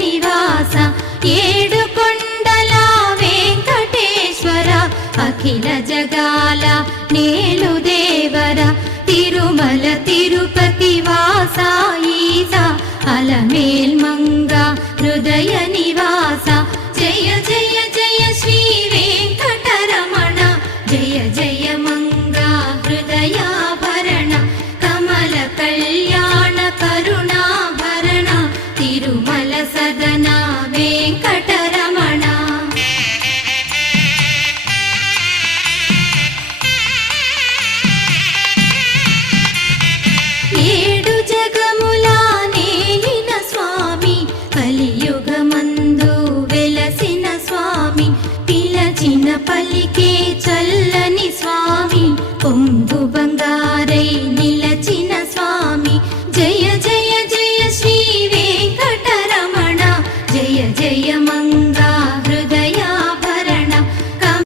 నివాస ఏడు కొండల వెంకటేశ్వర అఖిల జగాల నేలు దేవర తిరుమల తిరుపతి వాస ఈస అలమేల్ మంగ హృదయ నివాస జయ జయ జయ శ్రీ వెంకటరమణ జయ జయ మంగ హృదయాభరణ కమల కళ్యాణ కరుణాభరణ తిరుమల సదన వెంకటరమణ ఏడు జగముల నేలిన స్వామి కలియుగమందు వెలసిన స్వామి పిలచిన పలికే చల్లని స్వామి